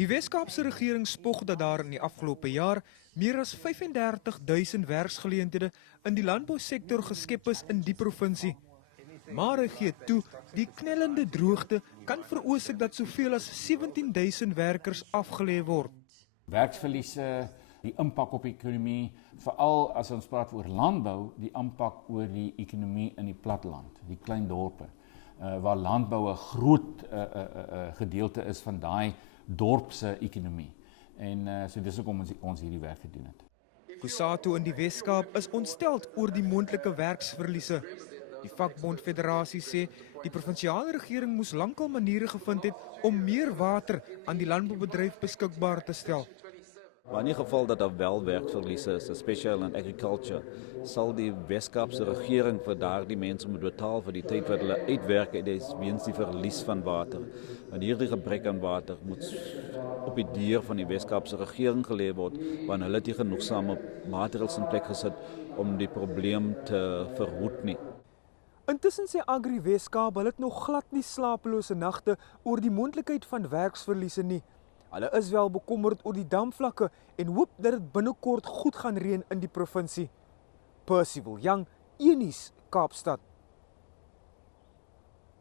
Die Wes-Kaapse regering spog dat daar in die afgelope jaar meer as 35.000 werksgeleenthede in die landbousektor geskep is in die provinsie. Maar hy gee toe, die knellende droogte kan veroorsaak dat soveel as 17.000 werkers afgelê word. Werksverliese, die impak op die ekonomie, veral as ons praat oor landbou, die impak oor die ekonomie in die platteland, die klein dorpe, waar landbou 'n groot gedeelte is van daai dorpse ekonomie. En so dis hoekom ons hierdie werk gedoen het. Kusatu in die Wes-Kaap is ontsteld oor die moontlike werksverliese. Die vakbondfederasie sê die provinsiale regering moes lankal maniere gevind het om meer water aan die landboubedryf beskikbaar te stel. Maar in die geval dat daar wel werksverliese is, especially in agriculture, sal die Wes-Kaapse regering vir daardie mense moet betaal vir die tyd wat hulle uitwerk weens die verlies van water. En hierdie gebrek aan water moet op die deur van die Wes-Kaapse regering gelê word, want hulle het nie genoegsame maatreëls in plek gesit om die probleem te verhoed nie. Intussen sê Agri Wes-Kaap hulle het nog glad nie slapelose nagte oor die moontlikheid van werksverliese nie. Hulle is wel bekommerd oor die damvlakke en hoop dat dit binnekort goed gaan reën in die provinsie. Percival Young, Unies, Kaapstad.